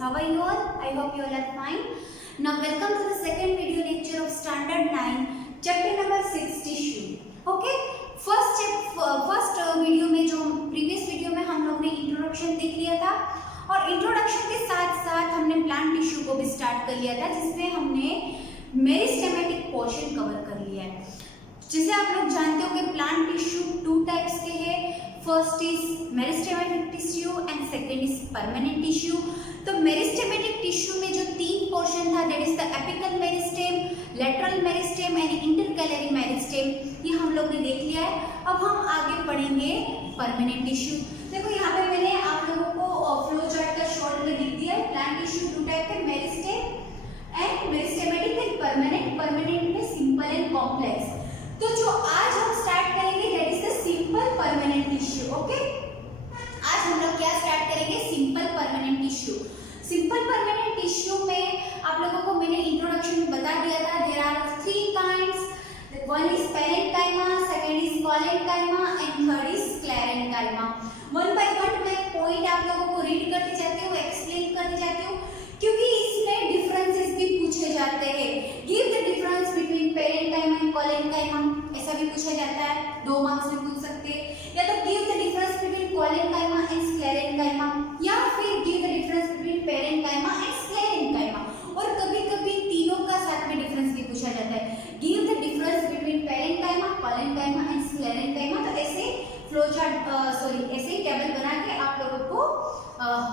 How are you all? I hope you all are fine. Now welcome to the second video lecture of Standard 9, chapter number 6 tissue. Okay? First video में जो previous video में हम लोग ने introduction देख लिया था और इंट्रोडक्शन के साथ साथ हमने प्लांट टिश्यू को भी स्टार्ट कर लिया था जिसमें हमने मेरिस्टेमेटिक पोर्शन कवर कर लिया है। जिसे आप लोग जानते हो कि प्लांट टिश्यू टू टाइप्स के हैं। First is meristematic tissue and second is permanent tissue. तो मेरिस्टेमेटिक टिश्यू में जो तीन पोर्शन था that is the apical meristem, lateral meristem and intercalary meristem, ये हम लोग ने देख लिया है। अब हम आगे पढ़ेंगे परमानेंट टिश्यू। देखो यहाँ पे मैंने आप लोगों को फ्लो चार्ट का शॉर्ट में लिख दिया है। प्लांट टिश्यू टू टाइप के, meristem and meristematic and permanent. Permanent में सिंपल एंड कॉम्प्लेक्स। तो जो आज हम स्टार्ट करेंगे that is the simple permanent tissue. Okay, आज हम लोग क्या स्टार्ट करेंगे? Simple permanent tissue. Simple permanent tissue में आप लोगों को मैंने इंट्रोडक्शन में बता दिया था there are three kinds. One is parenchyma, second is collenchyma and third is sclerenchyma. One by one मैं पॉइंट आप लोगों को रीड करती जाती हूँ, एक्सप्लेन करती जाती हूँ, क्योंकि इसमें डिफरेंसेस भी पूछे जाते हैं। Give the difference between parenchyma and collenchyma, ऐसा भी पूछा जाता है, 2 मार्क्स में पूछ सकते हैं। या तो give the difference between collenchyma and sclerenchyma, या फिर give the difference between parenchyma and sclerenchyma. और कभी-कभी तीनों का साथ में डिफरेंस भी पूछा जाता है। Give the difference between parenchyma, collenchyma and sclerenchyma. तो ऐसे फ्लो चार्ट ऐसे ही टेबल बना के आप लोगों को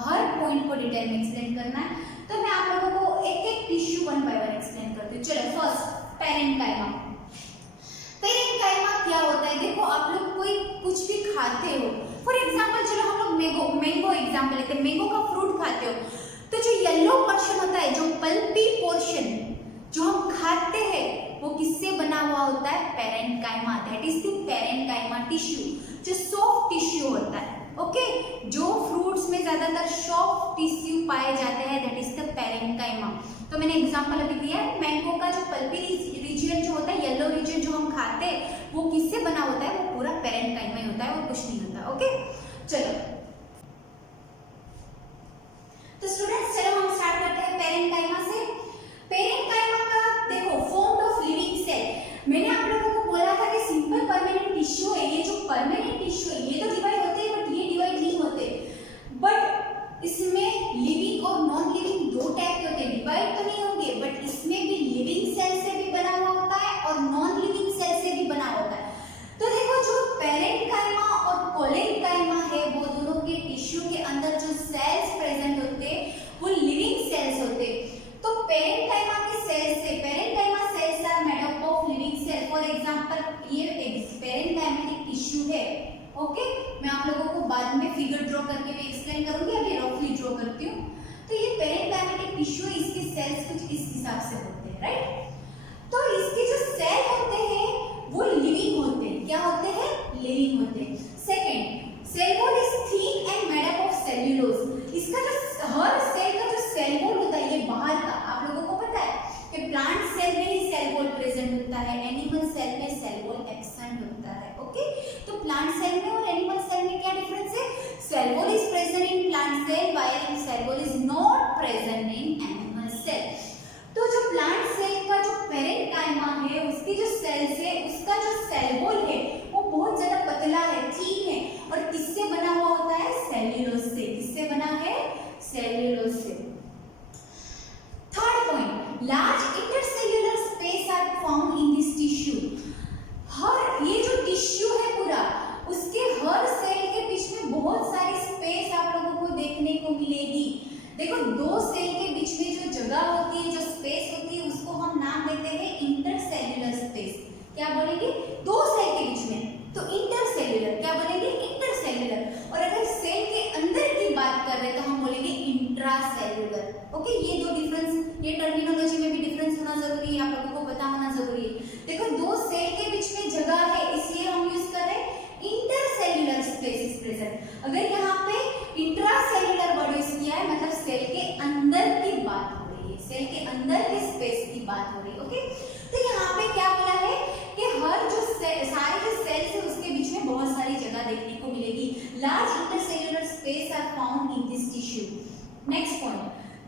हर पॉइंट को डिटेल में एक्सप्लेन करना है। तो मैं आप लोगों को एक एक tissue one by one explain करती हूँ। चलो, फर्स्ट पेरेंकाइमा। पेरेंकाइमा क्या होता है? देखो, आप लोग कोई कुछ भी खाते हो, फॉर एग्जांपल चलो हम लोग मैंगो एग्जांपल लेते हैं। मैंगो का फ्रूट खाते हो तो जो येलो पोर्शन होता है, जो पल्पी पोर्शन जो हम खाते हैं, वो किससे बना हुआ होता है? Parenchyma. That is the parenchyma tissue, जो सॉफ्ट टिश्यू होता है। ओके, जो फ्रूट्स में ज्यादातर सॉफ्ट टिश्यू पाए जाते हैं दैट इज द पेरेंकाइमा। तो मैंने एग्जांपल अभी दिया है, मैंगो का जो पल्पी रीजन जो होता है, येलो रीजन जो हम खाते हैं, वो किससे बना होता है? वो पूरा पेरेंकाइमा ही होता है और कुछ नहीं होता। ओके, चलो तो स्टूडेंट्स, चलो हम स्टार्ट करते हैं पेरेंकाइमा से। पेरेंकाइमा का देखो फॉर्म ऑफ लिविंग सेल। मैंने आप लोगों को बोला था कि सिंपल परमानेंट टिश्यू है, ये जो परमानेंट टिश्यू है ये तो डिवाइड होते हैं बट ये डिवाइड नहीं होते। बट इसमें लिविंग और नॉन लिविंग दो टाइप के होते हैं। डिवाइड तो नहीं होंगे बट इसमें भी लिविंग सेल से भी बना हुआ होता है और नॉन लिविंग सेल से भी बना होता है। तो देखो, जो पेरेंकाइमा और कोलेंकाइमा है, वो दोनों के टिश्यू के अंदर जो सेल्स प्रेजेंट होते हैं वो लिविंग सेल्स होते हैं। तो पेरेंकाइमा के सेल्स से, parenchyma cells are made up of living cell. For example ये पेरेंकाइमेटिक टिश्यू है। ओके, मैं आप लोगों को बाद में फिगर ड्रॉ करके भी एक्सप्लेन करूंगी, अभी रफली ड्रॉ करती हूँ। तो ये पेरेंकाइमेटिक टिश्यू, इसके सेल्स कुछ इस हिसाब से होते हैं, राइट? तो इसके जो सेल होते हैं वो लिविंग होते हैं। क्या होते हैं? लिविंग होते हैं। Second, cell wall is thick and made up of cellulose. इसका जो हर सेल का जो सेल वॉल होता है ये बाहर का, आप लोगों को पता है कि प्लांट सेल में ही सेल वॉल प्रेजेंट होता है, एनिमल सेल में सेल वॉल एब्सेंट होता है। ओके, तो प्लांट सेल में और एनिमल सेल में क्या डिफरेंस है? Cell wall is present in plant cell while cell wall is not present in animal cell. तो जो प्लांट सेल का जो पेरेंकाइमा है, उसकी जो सेल्स है, उसका जो सेल वॉल है वो बहुत ज्यादा पतला है, थिन है, और किससे बना हुआ होता है? सेल्यूलोज से। किससे बना है? सेल्यूलोज से। Third point, large intercellular space are found in this tissue. हर ये जो टिश्यू है पूरा, उसके हर सेल के बीच में बहुत सारी स्पेस आप लोगों को देखने को मिलेगी। देखो, दो सेल के बीच में जो जगह होती है, जो स्पेस होती है, उसको हम नाम देते हैं इंटरसेल्युलर स्पेस। क्या बोलेंगे? दो सेल के बीच में तो इंटरसेल्युलर। क्या बोलेंगे? इंटरसेल्युलर। और अगर सेल के अंदर की बात कर रहे हैं तो हम बोलेंगे इंट्रासेल्युलर। ओके, ये दो डिफरेंस, ये टर्मिनोलॉजी में भी डिफरेंस होना जरूरी है, आप लोगों को पता होना जरूरी है। देखो, दो सेल के बीच में जगह है इसलिए हम यूज कर रहे हैं इंटरसेल्युलर स्पेस इज प्रेजेंट। अगर यहाँ पे इंट्रासेल्युलर वर्ड यूज किया है मतलब सेल के अंदर की बात हो रही है, सेल के अंदर के स्पेस की बात हो रही है। ओके, तो यहाँ पे क्या बोला है कि हर जो सारे जो सेल्स है उसके बीच में बहुत सारी जगह देखने को मिलेगी। Large intercellular space are found in this tissue. Next point,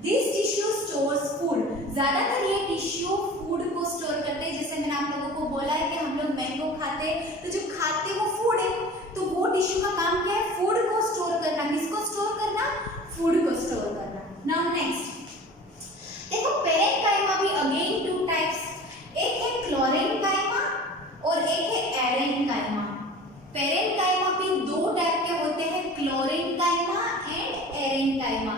food को स्टोर करना। नाउ नेक्स्ट देखो पेरेन्काइमा भी अगेन टू टाइप्स, एक है क्लोरेन्काइमा और एक है एरेन्काइमा। पेरेन्काइमा भी दो टाइप के होते हैं, क्लोरेन्काइमा एंड एरेन्काइमा।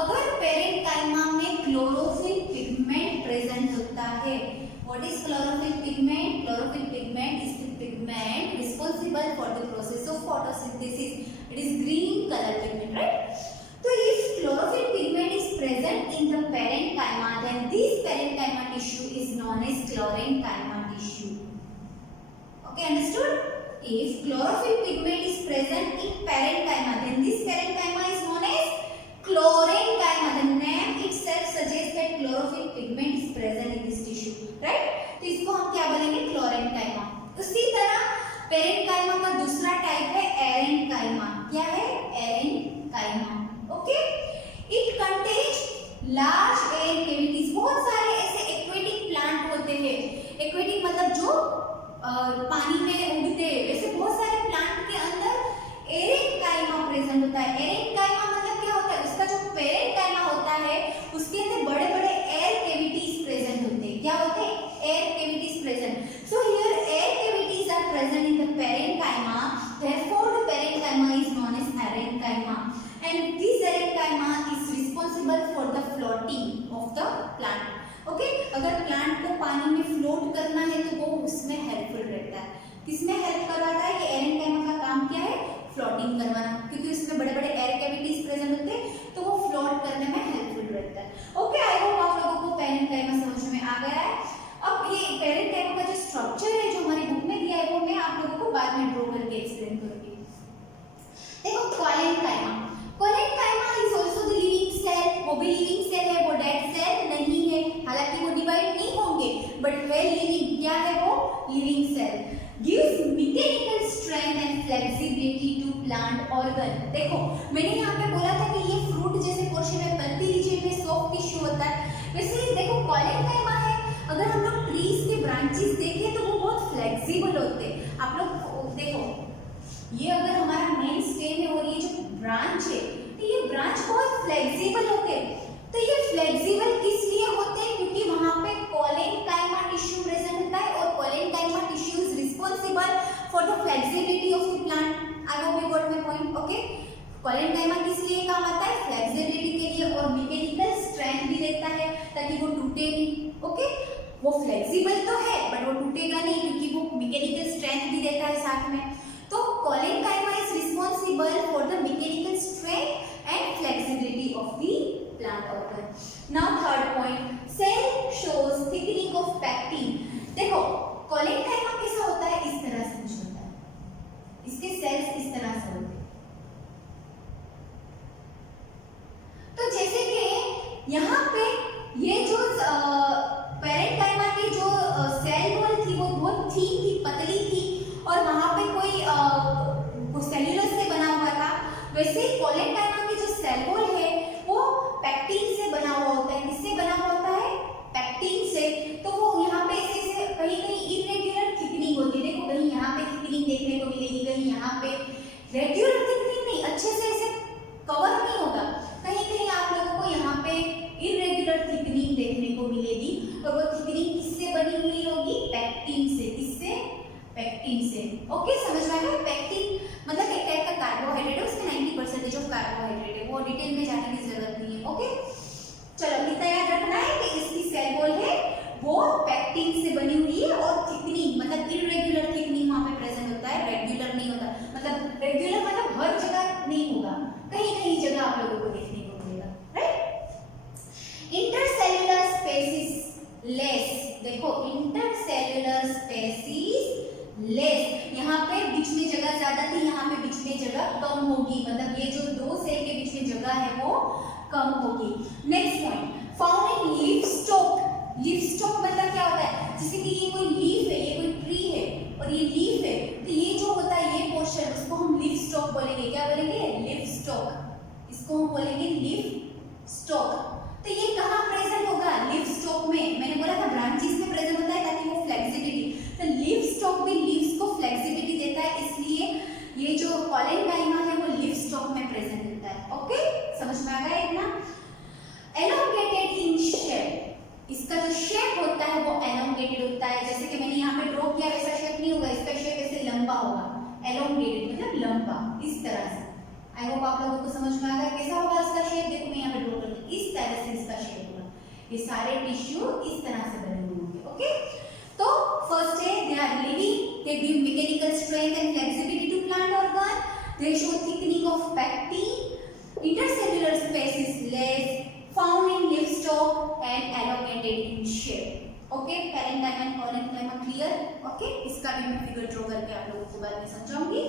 अगर पेरेन्काइमा में क्लोरोफिल पिगमेंट प्रेजेंट होता है, what is chlorophyll pigment? Chlorophyll pigment is the pigment responsible for the process of photosynthesis, it is green colour pigment, right? So if chlorophyll pigment is present in the parenchyma, then this parenchyma tissue is known as chlorenchyma tissue. Okay, understood? If chlorophyll pigment is present in parenchyma, then this parenchyma is known as chlorenchyma. The name itself suggests that chlorophyll pigment is present in this tissue, right? तो इसको हम क्या बोलेंगे? क्लोरेन्काइमा। उसी तरह parenchyma का दूसरा type है एरेन्काइमा। क्या है? एरेन्काइमा। Okay, it contains large air cavities. बहुत सारे ऐसे एक्वेटिक प्लांट होते हैं, एक्वेटिक मतलब जो पानी में उगते हैं, वैसे बहुत सारे प्लांट के अंदर एरेन्काइमा प्रेजेंट होता है। एरेन्काइमा मतलब क्या होता है? उसका जो पेरेन्काइमा होता है उसके अंदर बड़े बड़े एयर कैविटीज प्रेजेंट होते हैं। क्या होते हैं? Air cavities present. So here air cavities are present in the parenchyma, therefore the parenchyma is known as parenchyma, and this parenchyma is responsible for the floating of the plant. Okay, अगर plant को पानी में float करना है तो वो उसमें helpful रहता है। किसमें हेल्प करवाता है? ये एरेन्काइमा का काम क्या है? फ्लोटिंग करवाना, क्योंकि उसमें बड़े बड़े एयर कैविटीज प्रेजेंट होते हैं तो वो फ्लोट करने में हेल्पफुल रहता है। ओके, आई होप आप लोगों को पेरेन्काइमा समझ में आ गया है। अब ये पेरेन्काइमा का जो स्ट्रक्चर है जो हमारी बुक में दिया है वो मैं आप लोगों को बाद में ड्रॉ करके एक्सप्लेन करूंगी। देखो collenchyma, collenchyma is also the living cell. वो भी लिविंग सेल है, वो डेड सेल नहीं है, हालांकि वो डिवाइड नहीं होंगे, बट वेल लिविंग। क्या है वो? Living cell. Gives mechanical strength and flexibility to plant organ. देखो मैंने यहाँ पे बोला था कि ये फ्रूट जैसे पोर्शन में पत्ती रीजन में सॉफ्ट टिश्यू होता है, वैसे ही देखो कोलेन्काइमा है। अगर हम लोग ट्रीज के ब्रांचेस देखें तो वो बहुत फ्लेक्सिबल होते हैं। आप लोग देखो, ये अगर हमारा मेन स्टेम है और ये जो ब्रांच है तो ये ब्रांच बहुत फ्लेक्सिबल होते हैं। तो ये फ्लेक्सिबल किस लिए होते हैं? क्योंकि वहां पे कोलेन्काइमा टिश्यू प्रेजेंट होता है और collenchyma tissue is responsible for the flexibility of the plant. I hope you got my point. Okay, collenchyma किस लिए काम आता है? फ्लेक्सिबिलिटी के लिए, और मैकेनिकल स्ट्रेंथ भी देता है ताकि वो टूटे नहीं। ओके, वो फ्लेक्सिबल तो है बट वो टूटेगा नहीं क्योंकि वो मैकेनिकल स्ट्रेंथ भी देता है साथ में। तो collenchyma is responsible for the mechanical strength and flexibility of the plant organ. Now third point, cell shows thickening of pectin. देखो कोलेन्काइमा कैसा होता है? इस तरह से कुछ होता है, इसके सेल्स इस तरह से होते हैं। तो जैसे कि यहाँ पे ये जो पेरेन्काइमा की जो सेल वॉल थी वो बहुत थीन थी, पतली थी, और वहां पे कोई सेल्यूलोज से बना हुआ था। वैसे ही कोलेन्काइमा की जो सेल वॉल है वो पैक्टिन से बना हुआ होता है। किससे बना हुआ होता है? पैक्टिन से। तो वो यहाँ पे ऐसे कहीं कहीं इरेगुलर थिकनिंग होती है। देखो कहीं यहाँ पे थिकनिंग देखने को मिलेगी, कहीं यहाँ पे रेगुलर थिकनिंग नहीं, अच्छे से ऐसे कवर नहीं होगा, कहीं कहीं आप लोगों को यहाँ पे इरेगुलर थिकनिंग देखने को मिलेगी। और वो थिकनिंग किससे बनी हुई होगी? पैक्टिन से। किससे? पैक्टिन से। ओके, समझ में आ गया? पैक्टिन मतलब एक टाइप का कार्बोहाइड्रेट है, उसमें 90% ऑफ कार्बोहाइड्रेट है, वो डिटेल में जाने की जरूरत नहीं है। ओके, चलो इतना याद रखना है कि इसकी सेल वॉल है वो पैक्टिन से बनी हुई है, और थिकनिंग मतलब इरेगुलर थिकनिंग वहां पे प्रेजेंट होता है, रेगुलर नहीं होता। मतलब रेगुलर मतलब हर जगह नहीं होगा, कहीं कहीं जगह आप लोगों को देखने को मिलेगा, राइट? Intercellular spaces less. देखो इंटरसेल्युलर स्पेसिस लेस, यहाँ पे बीच में जगह ज्यादा थी, यहाँ पे बीच में जगह कम होगी। मतलब ये जो दो सेल के बीच में जगह है वो कम होगी। Next point, found in leaf stock. Leaf stock मतलब क्या होता है? जैसे कि ये कोई लीफ है, ये कोई ट्री है और ये लीफ है, तो ये जो होता है ये पोर्शन, उसको हम लीफ स्टॉक बोलेंगे। क्या बोलेंगे? Leaf stock. इसको हम बोलेंगे लीफ स्टॉक। तो ये कहाँ प्रेजेंट होगा? लीफ स्टॉक में। मैंने बोला था ब्रांचेस में प्रेजेंट होता है ताकि वो फ्लेक्सिबिलिटी, तो लीफ स्टॉक भी लीव्स को फ्लेक्सिबिलिटी देता है, इसलिए ये जो कोलेन्काइमा है वो लीफ स्टॉक में प्रेजेंट होता है। ओके, समझ में आ गया इतना। elongated in shape, इसका जो शेप होता है वो elongated होता है, जैसे कि मैंने यहाँ पे ड्रॉ किया वैसा शेप नहीं होगा, इसका शेप ऐसे लंबा होगा, elongated मतलब लंबा, इस तरह से। आई होप आप लोगों को समझ में आ गया कैसा होगा इसका शेप। देखो मैं यहाँ पे ड्रॉ करती हूँ, इस तरह से इसका शेप होगा, ये सारे टिश्यू इस तरह से बने हुए होंगे। ओके, तो फर्स्ट है they are living, they give mechanical strength and flexibility to plant organ, they show thickening of pectin, intercellular space is less, found in livestock and elongated in shape। Okay, parenchyma and collenchyma clear. Okay, इसका भी मैं figure draw करके आप लोगों को बाद में समझाऊंगी,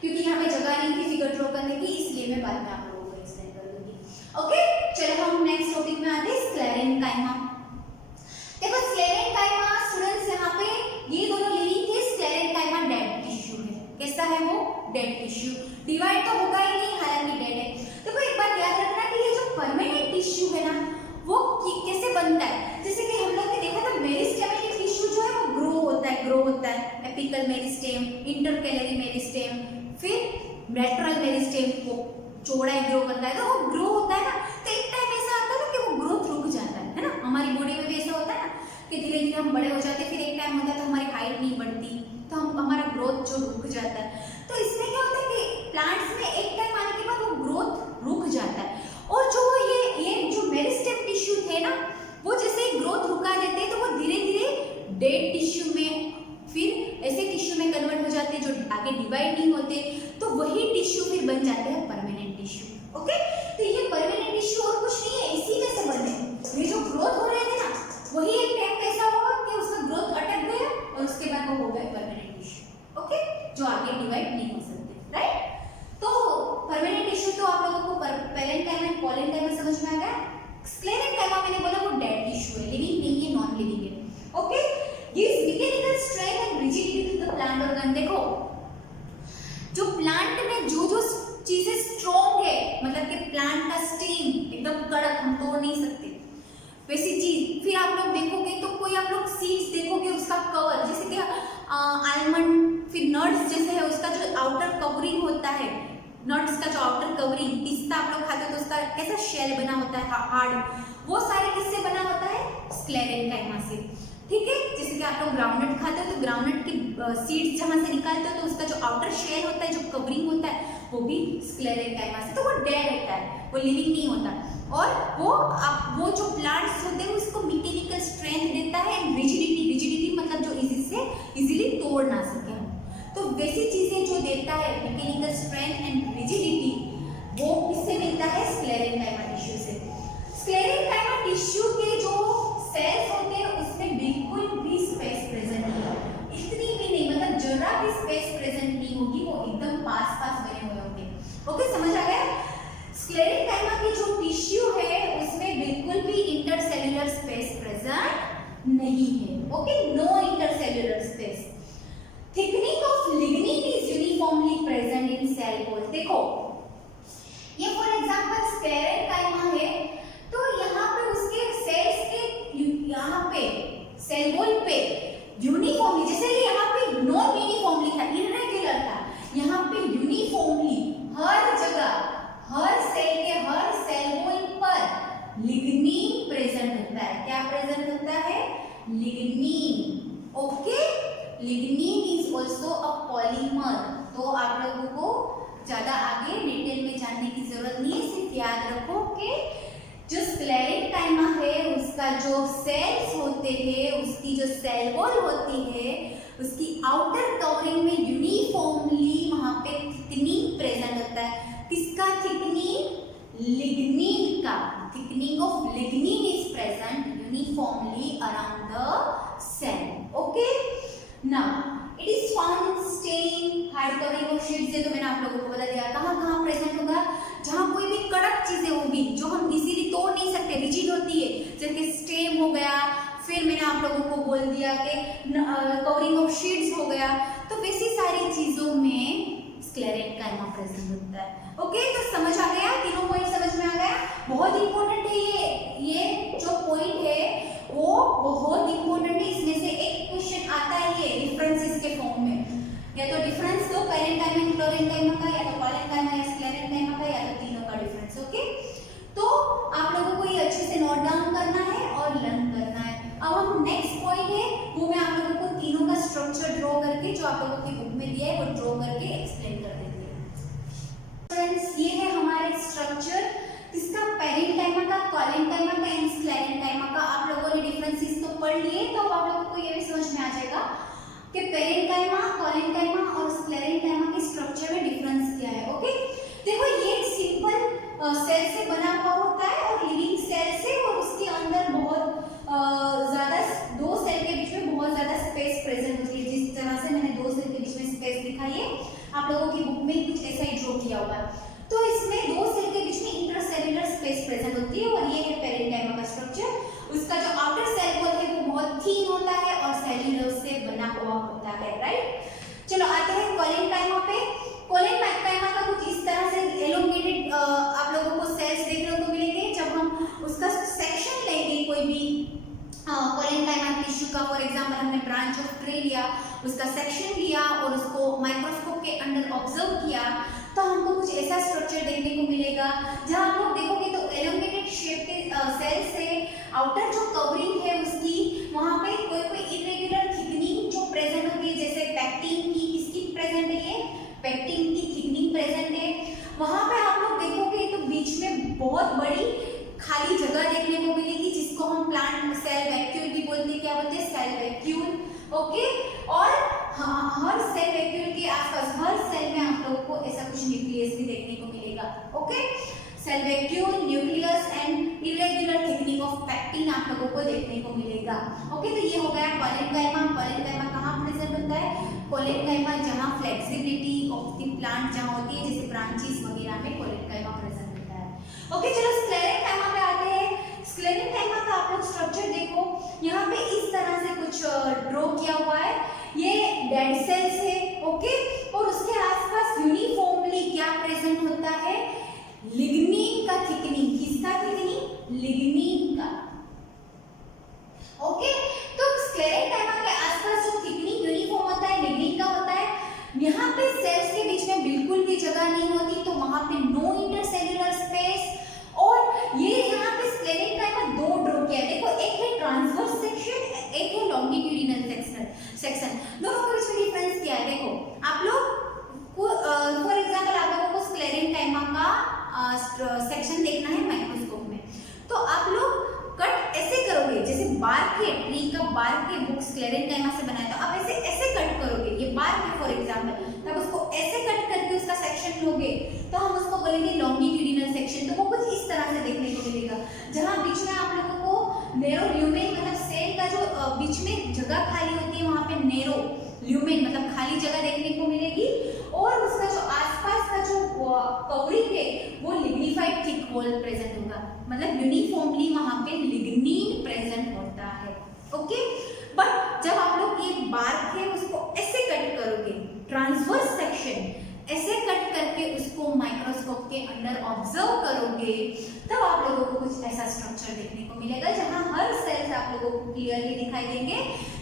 क्योंकि यहाँ पे जगह नहीं थी फिगर ड्रॉ करने की, इसलिए मैं बाद में आप लोगों को एक्सप्लेन कर दूंगी। ओके, चलो हम नेक्स्ट टॉपिक में आते हैं, स्क्लेरेनकाइमा। देखो स्क्लेरेनकाइमा स्टूडेंट्स, यहाँ पे ये दोनों लिविंग थे, स्क्लेरेनकाइमा डेड टिश्यू है। कैसा है वो? डेड टिश्यू, डिवाइड तो होगा ही नहीं, हालांकि डेड है। देखो एक बात याद रखना कि ये जो परमानेंट टिश्यू है ना, वो कैसे बनता है, जैसे कि हम लोग ने देखा था मेरिस्टेमेटिक टिश्यू जो है वो ग्रो होता है, एपिकल मेरिस्टेम, इंटरकैलरी मेरिस्टेम, फिर लेटरल मेरिस्टेम, वो चौड़ा ग्रो करता है, तो वो ग्रो होता है ना, तो एक टाइम ऐसा आता है ना कि वो ग्रोथ रुक जाता है ना, हमारी बॉडी में भी ऐसा होता है ना कि धीरे धीरे हम बड़े हो जाते हैं, फिर एक टाइम होता है तो हमारी हाइट नहीं बढ़ती, तो हमारा ग्रोथ जो रुक जाता है। तो इसमें क्या होता है कि प्लांट्स में एक टाइम आने के बाद वो ग्रोथ रुक जाता है, और जो ये जो मेरिस्टेम टिश्यू थे ना, वो जैसे ग्रोथ रुका देते हैं तो वो धीरे धीरे डेड टिश्यू में, फिर ऐसे टिश्यू में कन्वर्ट हो जाते हैं जो आगे डिवाइड नहीं होते, तो वही टिश्यू फिर बन जाते हैं परमानेंट टिश्यू। ओके, तो ये परमानेंट टिश्यू और कुछ नहीं है, इसी में से बने। ये जो ग्रोथ हो रहे थे ना, वही एक टाइम कैसा होगा कि उसका ग्रोथ अटक गया और उसके बाद वो हो गए परमानेंट टिश्यू। ओके, जो आगे डिवाइड नहीं हो सकते, राइट। तो परमानेंट टिश्यू तो आप लोगों को पैरेंकाइमा एंड कोलेनकाइमा समझ में आ गया। स्क्लेरेनकाइमा मैंने बोला वो डेड टिश्यू है, लिविंग नहीं है, नॉन लिविंग है। Okay, gives mechanical strength and rigidity to the plant organ. देखो जो प्लांट में जो चीजें स्ट्रॉन्ग है, मतलब कि प्लांट का स्टेम एकदम कड़क, हम तोड़ नहीं सकते, वैसी चीज। फिर आप लोग देखोगे तो कोई आप लोग सीड्स देखोगे, उसका कवर जैसे कि आलमंड, फिर नट्स जैसे है, उसका जो आउटर कवरिंग होता है, नट्स का जो आउटर कवरिंग, पिस्ता आप लोग खाते हो तो उसका कैसा शेल बना होता है हार्ड, वो सारे किससे बना होता है? स्क्लेरेनकाइमा से। ठीक है, जैसे कि आप लोग ग्राउंडनट खाते हो तो ग्राउंडनट की सीड्स जहां से निकालते हो तो उसका जो आउटर शेल होता है, जो कवरिंग होता है, वो भी स्क्लेरेनकाइमा से। तो वो डेड होता है, वो लिविंग नहीं होता, और वो जो प्लांट्स होते हैं उसको मैकेनिकल स्ट्रेंथ देता है, रिजिडिटी मतलब जो इजीली तोड़ ना सके हम, तो वैसी चीजें जो देता है मैकेनिकल स्ट्रेंथ एंड रिजिडिटी, वो किससे मिलता है? स्क्लेरेनकाइमा टिश्यू से। स्क्लेरेनकाइमा टिश्यू के जो सेल्स होते हैं उसमें बिल्कुल भी स्पेस प्रेजेंट नहीं है, इतनी भी नहीं, मतलब जरा भी स्पेस प्रेजेंट नहीं होगी, वो एकदम पास बने हुए होंगे। ओके, समझ आ गया? स्क्लेरेनकाइमा की जो टिश्यू है उसमें बिल्कुल भी इंटरसेल्युलर स्पेस प्रेजेंट नहीं है। Okay, no intercellular space. Thickening of lignin is uniformly present in cell wall. देखो ये फॉर एग्जांपल स्क्लेरेनकाइमा है, तो यहाँ पे उसके सेल्स के यहाँ पे सेल वॉल पे यूनिफॉर्मली, जैसे कि यहाँ पे नॉन यूनिफॉर्मली था, इरेगुलर था, यहाँ पे यूनिफॉर्मली हर जगह, हर सेल के हर सेल वॉल पर लिग्निन प्रेजेंट होता है। क्या प्रेजेंट होता है? Lignin. Okay, lignin is also a polymer. तो आप लोगों को ज्यादा आगे डिटेल में जानने की जरूरत नहीं है, सिर्फ याद रखो कि जो स्क्लेरेनकाइमा है उसका जो सेल्स होते हैं, उसकी जो सेल वॉल होती है, उसकी आउटर कवरिंग में यूनिफॉर्मली वहां पे थिकनिंग प्रेजेंट होता है। किसका थिकनिंग? लिग्निन का। Thickening of lignin is present uniformly around the cell. Okay, now it is found in stem, hard covering of seeds. ये तो मैंने आप लोगों को बता दिया कहाँ प्रेजेंट होगा, जहां कोई भी कड़क चीजें होगी जो हम इजीली तोड़ नहीं सकते, रिजिड होती है, जैसे स्टेम हो गया, फिर मैंने आप लोगों को बोल दिया कि कवरिंग ऑफ शीट्स हो गया, तो वैसी सारी चीजों में स्क्लेरेनकाइमा प्रेजेंट होता है। ओके, तो समझ आ गया, तीनों पॉइंट समझ में आ गया। बहुत इंपॉर्टेंट है ये जो पॉइंट है वो बहुत इंपॉर्टेंट है, इसमें से एक क्वेश्चन आता है ये डिफरेंसेस के फॉर्म में, या तो डिफरेंस दो पैरेंकाइमा एंड क्लोरेनकाइमा का, या तो कोलेनकाइमा या स्क्लेरेनकाइमा का, या तो तीनों का डिफरेंस। ओके, आप लोगों की बुक में दिया है वो ड्रॉ करके एक्सप्लेन कर देंगे। फ्रेंड्स ये है हमारा स्ट्रक्चर, इसका पेरेंकाइमा का, कोलेनकाइमा का एंड स्क्लेरेंकाइमा का। आप लोगों ने डिफरेंसेस तो पढ़ लिए, तो आप लोगों को ये भी समझ में आ जाएगा कि पेरेंकाइमा, कोलेनकाइमा और स्क्लेरेंकाइमा के स्ट्रक्चर में डिफरेंस क्या है। ओके, देखो ये सिंपल सेल से बना हुआ होता है और लिविंग सेल से, और उसके अंदर बहुत ज्यादा दो सेल के बीच में बहुत ज्यादा स्पेस प्रेजेंट होती है। जिस तरह से मैंने दो सेल के बीच में स्पेस दिखाई है, आप लोगों की बुक में कुछ ऐसा ही ड्रॉ किया होगा। तो इसमें दो सेल के बीच में इंटरसेल्युलर स्पेस प्रेजेंट होती है, और ये है पेरेंकाइमा का स्ट्रक्चर। उसका जो आउटर सेल वॉल है वो बहुत थिन होता है और सेल्यूलोज से बना हुआ होता है, राइट। चलो आते हैं कोलेनकाइमा पे। कोलेनकाइमा का कुछ इस तरह से एलोंगेटेड आप लोगों को सेल्स देखने को मिलेंगे। जब हम उसका सेक्शन लेंगे कोई भी कोलेनकाइमा टिश्यू का, फॉर एग्जांपल हमने ब्रांच ऑफ ट्री लिया, उसका सेक्शन लिया और उसको माइक्रोस्कोप के अंदर ऑब्जर्व किया, तो हमको कुछ ऐसा स्ट्रक्चर देखने को मिलेगा जहां आप लोग देखोगे तो एलोंगेटेड शेप के सेल से आउटर जो कवरिंग है उसकी, वहां पे कोई कोई इरेगुलर थिकनिंग जो प्रेजेंट होती है, जैसे पैक्टिन की, किसकी प्रेजेंट है, ये पैक्टिन की थिकनिंग प्रेजेंट है। वहां पे आप लोग देखोगे तो बीच में बहुत बड़ी खाली जगह देखने को मिलेगी, जिसको हम प्लांट सेल वैक्यूल भी बोलते हैं। क्या बोलते हैं? Cell vacuole. ओके, और हर सेल वैक्यूल के आसपास हर सेल में आप लोगों को ऐसा कुछ न्यूक्लियस भी देखने को मिलेगा। Okay, cell vacuole, nucleus and irregular thickening of pectin आप लोगों को देखने को मिलेगा। ओके, तो ये हो गया कोलेनकाइमा। कोलेनकाइमा कहाँ प्रेजेंट होता है? कोलेनकाइमा जहाँ फ्लेक्सिबिलिटी ऑफ द प्लांट जहाँ होती है, जैसे ब्रांचेस वगैरह में कोलेनकाइमा प्रेजेंट होता है। ओके, चलो स्क्लेरेंकाइमा पे आते हैं। स्क्लेरेंकाइमा का आप लोग स्ट्रक्चर देखो, यहाँ पे इस तरह से कुछ ड्रॉ किया हुआ है। ये डेड सेल्स है, ओके, और उसके आसपास यूनिफॉर्मली क्या प्रेजेंट होता है? लिग्निन का थिकनिंग। किसका थिकनिंग? लिग्निन का। ओके, तो स्क्लेरेंकाइमा के आसपास जो थिकनिंग यूनिफॉर्म होता है, लिग्निन का होता है। यहाँ पे सेल्स के बीच में बिल्कुल भी जगह नहीं होती, तो वहां पे नो इंटरसेल्युलर स्पेस। और ये यहाँ पे स्क्लेरेंकाइमा दो ड्रॉ किया है। देखो, एक है ट्रांसवर्स सेक्शन, एक है लॉन्गिट्यूडिनल सेक्शन। दोनों के बीच में डिफरेंस क्या है? देखो, आप लोग फॉर एग्जांपल आप लोगों को स्क्लेरेंकाइमा का सेक्शन देखना है माइक्रोस्कोप में, तो आप लोग कट ऐसे करोगे, जैसे बार्क है, ट्री का बार्क के बुक स्क्लेरेंकाइमा से बना है, तो आप ऐसे कट करोगे, ये बार्क है फॉर एग्जांपल, तब उसको ऐसे कट करके उसका सेक्शन लोगे तो हम उसको बोलेंगे लॉन्गिट्यूडिनल सेक्शन। तो वो कुछ इस तरह से देखने को मिलेगा, जहां बीच में आप लोगों को नेरो ल्यूमेन, मतलब सेल का जो बीच में जगह खाली होती है, वहां पे नेरो ल्यूमेन मतलब खाली जगह देखने को मिलेगी, और उसका जो आसपास का जो कवरिंग है वो लिग्निफाइड थिक वॉल प्रेजेंट होगा, मतलब यूनिफॉर्मली वहां पे लिग्निन प्रेजेंट होता है। ओके, बट जब आप लोग ये बार्क है उसको ऐसे कट करोगे, ट्रांसवर्स सेक्शन ऐसे कट करके उसको माइक्रोस्कोप के अंदर ऑब्जर्व करोगे, तब आप लोगों को कुछ ऐसा स्ट्रक्चर देखने को मिलेगा, जहां हर सेल्स आप लोगों को क्लियरली दिखाई देंगे।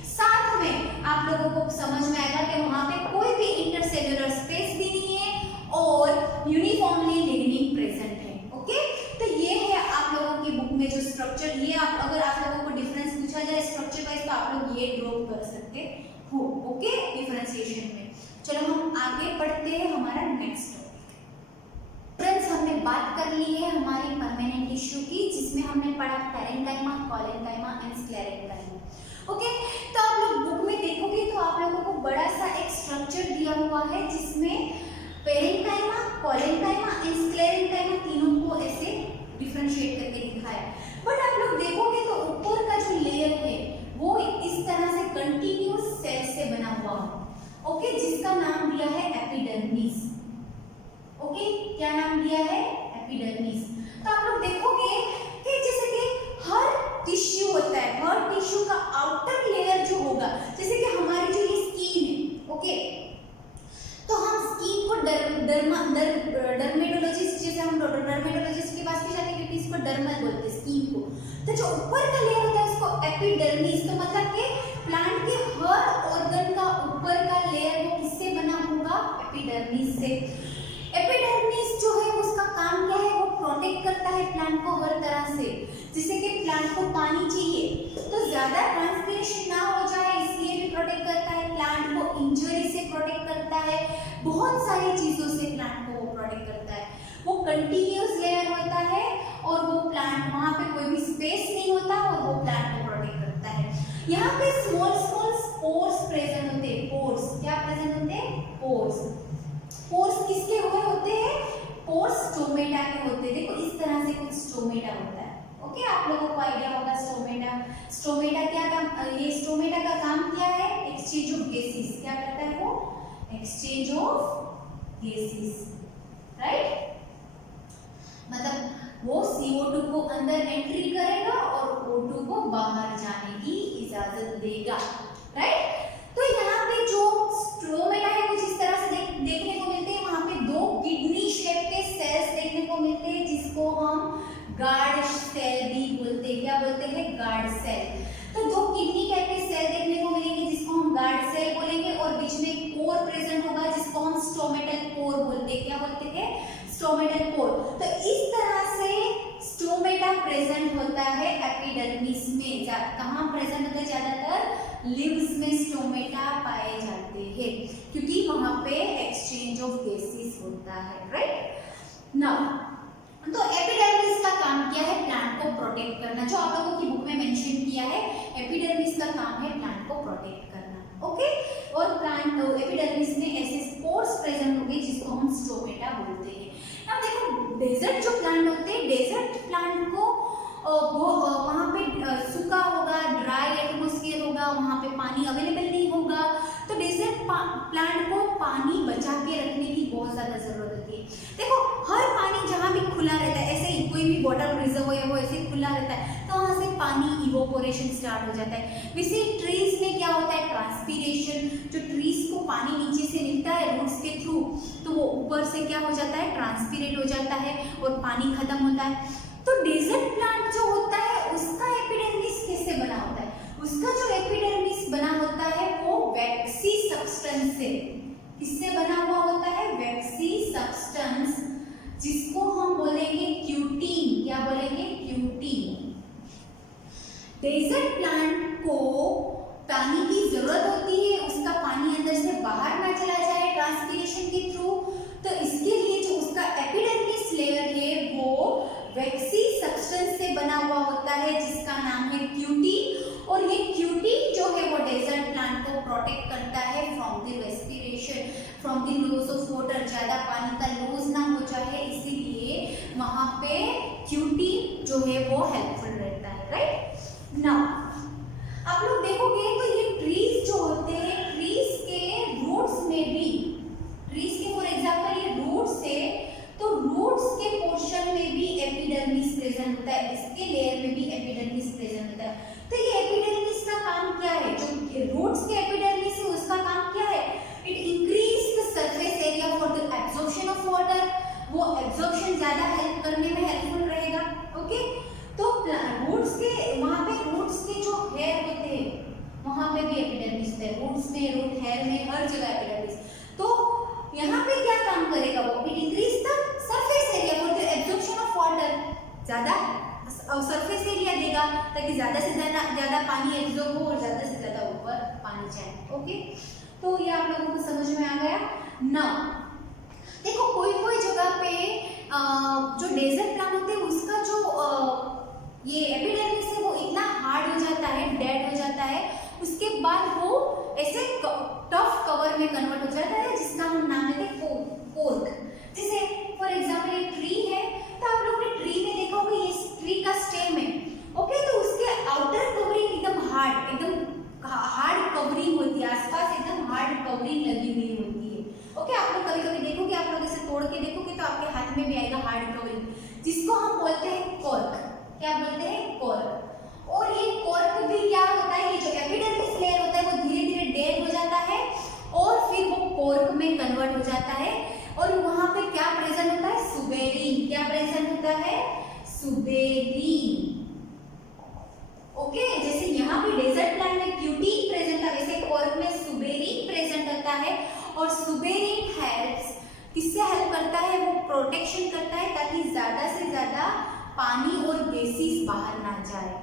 साथ में आप लोगों को समझ में आएगा कि वहां पे कोई भी इंटरसेल्युलर स्पेस भी नहीं है और यूनिफॉर्मली लिग्निन प्रेजेंट है। ओके, तो ये है आप लोगों की बुक में जो स्ट्रक्चर, ये आप अगर आप लोगों को डिफरेंस पूछा जाए स्ट्रक्चर वाइज, तो आप लोग ये ड्रॉ कर सकते हो। ओके, डिफरेंशिएशन में। चलो हम आगे बढ़ते हैं हमारा नेक्स्ट टॉपिक। फ्रेंड्स, हमने बात कर ली है हमारी परमानेंट टिश्यू की, जिसमें हमने पढ़ा parenchyma, collenchyma and sclerenchyma. Okay, तो आप लोग बुक में देखोगे तो आप लोगों को बड़ा सा एक स्ट्रक्चर दिया हुआ है, जिसमें पेरेंकाइमा, कोलेनकाइमा एंड स्क्लेरेंकाइमा तीनों को ऐसे डिफरेंशिएट करके दिखाया। बट आप लोग देखोगे तो ऊपर का जो लेयर है वो इस तरह से कंटिन्यूअस सेल से बना हुआ है। ओके, जिसका नाम दिया है एपिडर्मिस। ओके, क्या नाम दिया है? एपिडर्मिस। तो आप लोग देखोगे कि जैसे कि हर टिश्यू होता है, हर टिश्यू का आउटर लेयर जो होगा, जैसे कि हमारी जो ये स्किन है, ओके, तो हम स्किन को डर्मेटोलॉजिस्ट, जैसे हम डर्मेटोलॉजिस्ट के पास भी जाते हैं क्योंकि इसको डर्मल बोलते हैं स्किन को। तो जो ऊपर का लेयर होता है उसको एपिडर्मिस, तो मतलब कि प्लांट के हर ऑर्गन का ऊपर का लेयर वो किससे बना होगा? एपिडर्मिस से। एपिडर्मिस जो है उसका काम क्या है? वो प्रोटेक्ट करता है प्लांट को हर तरह से। जैसे कि प्लांट को पानी चाहिए तो ज्यादा ट्रांसपिरेशन ना हो जाए, इसलिए भी प्रोटेक्ट करता है प्लांट को इंजरी से प्रोटेक्ट करता है, बहुत सारी चीजों से प्लांट को वो प्रोटेक्ट करता है। वो कंटिन्यूस लेयर होता है और वो प्लांट, वहां पे कोई भी स्पेस नहीं होता और वो प्लांट को प्रोटेक्ट करता है। यहाँ पे स्मॉल स्मॉल पोर्स प्रेजेंट होते हैं। पोर्स क्या प्रेजेंट होते हैं? पोर्स। पोर्स किसके हुए होते हैं? पोर्स स्टोमेटा के होते हैं। देखो इस तरह से कुछ स्टोमेटा होता है। ओके, आप लोगों को आइडिया होगा स्टोमेटा। स्टोमेटा क्या काम, ये स्टोमेटा का काम क्या है? Exchange of gases. क्या करता है वो? Exchange of gases, right. मतलब वो CO2 को अंदर एंट्री करेगा और O2 को बाहर जाने की इजाजत देगा, राइट। तो यहाँ पे जो स्ट्रोमेटा है कुछ इस तरह से देखने को मिलते हैं। वहां पे दो किडनी शेप के सेल्स देखने को मिलते हैं जिसको हम गार्ड सेल भी बोलते हैं। क्या बोलते हैं? Guard cell. तो दो किडनी टाइप के सेल देखने को मिलेंगे जिसको हम गार्ड सेल बोलेंगे और बीच में कोर प्रेजेंट होगा जिसको हम स्टोमेटल कोर बोलते हैं। क्या बोलते हैं? Stomatal core. तो इस तरह से स्टोमेटा प्रेजेंट होता है एपिडर्मिस में। कहाँ प्रेजेंट होता है? ज्यादातर लिव्स में स्टोमेटा पाए जाते हैं क्योंकि वहां पे एक्सचेंज ऑफ गैसेस होता है, राइट। नाउ तो एपिडर्मिस का काम क्या है? प्लांट को प्रोटेक्ट करना। जो आप लोगों की बुक में मेंशन किया है, एपिडर्मिस का काम है प्लांट को प्रोटेक्ट करना, ओके। और प्लांट एपिडर्मिस में ऐसे स्पोर्स प्रेजेंट होंगे जिसको हम स्टोमेटा बोलते हैं। अब देखो डेजर्ट जो प्लांट होते हैं, डेजर्ट प्लांट को वहाँ पे सूखा होगा, ड्राई एटमॉस्फेयर होगा, वहाँ पे पानी अवेलेबल नहीं होगा। तो डेजर्ट प्लांट को पानी बचा के रखने की बहुत ज़्यादा ज़रूरत होती है। देखो हर पानी जहाँ भी खुला रहता है, ऐसे ही कोई भी वाटर रिजर्व है वो ऐसे खुला रहता है तो वहाँ से पानी इवोपोरेशन स्टार्ट हो जाता है। वैसे ट्रीज में क्या होता है? ट्रांसपीरेशन। जो ट्रीज को पानी नीचे से मिलता है रूट्स के थ्रू, तो वो ऊपर से क्या हो जाता है? ट्रांसपीरेट हो जाता है और पानी खत्म होता है। तो डेजर्ट प्लांट जो होता है उसका एपिडर्मिस कैसे बना होता है? उसका जो एपिडर्मिस बना होता है वो वैक्सी सब्सटेंस से। किससे बना हुआ होता है? वैक्सी सब्सटेंस, जिसको हम बोलेंगे क्यूटीन। क्या बोलेंगे? क्यूटीन। डेजर्ट प्लांट को पानी की जरूरत होती है, उसका पानी अंदर से बाहर ना चला जाए ट्रांसपीरेशन के थ्रू। तो इसके लिए जो उसका एपिडर्मिस लेयर है वो वैक्सी सब्सटेंस से बना हुआ होता है जिसका नाम है क्यूटीन। और ये क्यूटीन जो है वो डेजर्ट प्लांट को प्रोटेक्ट करता है from the respiration, from the loss of water. ज्यादा पानी का लॉस ना हो जाए इसीलिए वहां पे क्यूटीन जो है वो हेल्पफुल रहता है, राइट। नाउ आप लोग देखोगे तो ये ट्रीज जो होते हैं, ट्रीज के रूट्स में भी, ट्रीज के फॉर एग्जांपल ये रूट्स है तो रूट्स के पोर्शन में भी एपिडर्मिस प्रेजेंट होता है, इसके लेयर में भी एपिडर्मिस प्रेजेंट होता है। तो ये एपिडर्मिस का काम क्या है? जो रूट्स के एपिडर्मिस है उसका काम क्या है? It increase the surface area for the absorption of water. वो एब्जॉर्प्शन ज्यादा हेल्प करने में हेल्पफुल रहेगा, ओके। तो रूट्स के वहां पे रूट्स के जो हेयर होते हैं वहां पे भी एपिडर्मिस होता है। रूट्स में, रूट हेयर में, हर जगह एपिडर्मिस। तो यहाँ पे क्या काम करेगा वो? It increase the surface area for the absorption of water. ज्यादा सरफेस एरिया देगा ताकि ज्यादा से ज्यादा पानी एब्जॉर्ब हो और ज्यादा से ज्यादा ऊपर पानी जाए, ओके। तो ये आप लोगों को समझ में आ गया ना। देखो कोई कोई जगह पे जो डेजर्ट प्लांट होते हैं उसका जो ये एपिडर्मिस है वो इतना हार्ड हो जाता है, डेड हो जाता है, उसके बाद वो ऐसे टफ कवर में कन्वर्ट हो जाता है जिसका हम नाम लेते हैं कोर्क। जैसे फॉर एग्जांपल ये ट्री है तो आप लोग ने ट्री में देखा होगा, ये ट्री का स्टेम है, ओके। तो उसके आउटर कवरिंग एकदम हार्ड कवरिंग होती है, आसपास एकदम हार्ड कवरिंग लगी हुई होती है, ओके। आप लोग कभी कभी देखोगे, आप लोग इसे तोड़ के देखोगे तो आपके हाथ में भी आएगा हार्ड कवरिंग, जिसको हम बोलते हैं कॉर्क। क्या बोलते हैं? कॉर्क। और ये कॉर्क भी क्या होता है? ये जो एपिडर्मिस लेयर होता है वो धीरे धीरे डेड हो जाता है और फिर वो कॉर्क में कन्वर्ट हो जाता है और वहां पे क्या प्रेजेंट होता है? सुबेरिन। क्या प्रेजेंट होता है? Suberin, okay. जैसे यहाँ पे डेजर्ट प्लांट में क्यूटीन प्रेजेंट था, वैसे कॉर्क में सुबेरिन प्रेजेंट होता है। और सुबेरिन हेल्प्स, किससे हेल्प करता है? वो प्रोटेक्शन करता है ताकि ज्यादा से ज्यादा पानी और गैसेस बाहर ना जाए।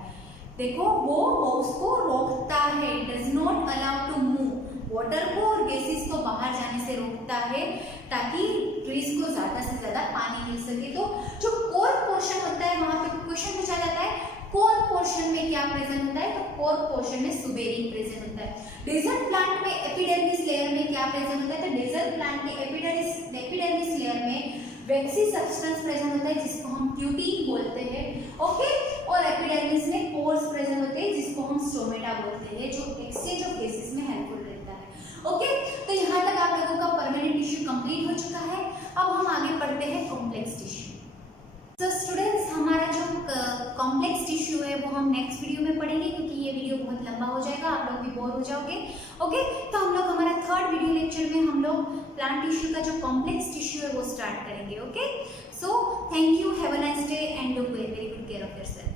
देखो वो उसको रोकता है, does not allow to move, water को और गैसेस को बाहर जाने से रोकता है ताकि ट्रीज को ज़्यादा से ज़्यादा पानी मिल सके। तो जो कोर पोर्शन होता है वहाँ पे क्वेश्चन पूछा जाता है कोर पोर्शन में क्या प्रेजेंट होता है, तो कोर पोर्शन में सुबेरिन प्रेजेंट होता है। डेजर्ट प्लांट में एपिडर्मिस लेयर में क्या प्रेजेंट होता है, तो डेजर्ट प्लांट के एपिडर्मिस लेयर में वैक्सी सब्सटेंस प्रेजेंट होता है जिसको हम क्यूटीन बोलते हैं, ओके। और एपिडर्मिस में पोर्स प्रेजेंट होते हैं जिसको हम स्टोमेटा बोलते हैं, जो एक्सचेंज ऑफ गैसेस में हेल्पफुल रहता है, ओके। तो यहाँ तक आप लोगों का परमानेंट टिश्यू कंप्लीट हो चुका है। अब हम आगे पढ़ते हैं कॉम्प्लेक्स टिश्यू। तो स्टूडेंट्स, हमारा जो कॉम्प्लेक्स टिश्यू है वो हम नेक्स्ट वीडियो में पढ़ेंगे क्योंकि ये वीडियो बहुत लंबा हो जाएगा, आप लोग भी बोर हो जाओगे, ओके। तो हम लोग हमारा थर्ड वीडियो लेक्चर में हम लोग प्लांट टिश्यू का जो कॉम्प्लेक्स टिश्यू है वो स्टार्ट करेंगे, okay. So thank you, have a nice day and do very good care of yourself.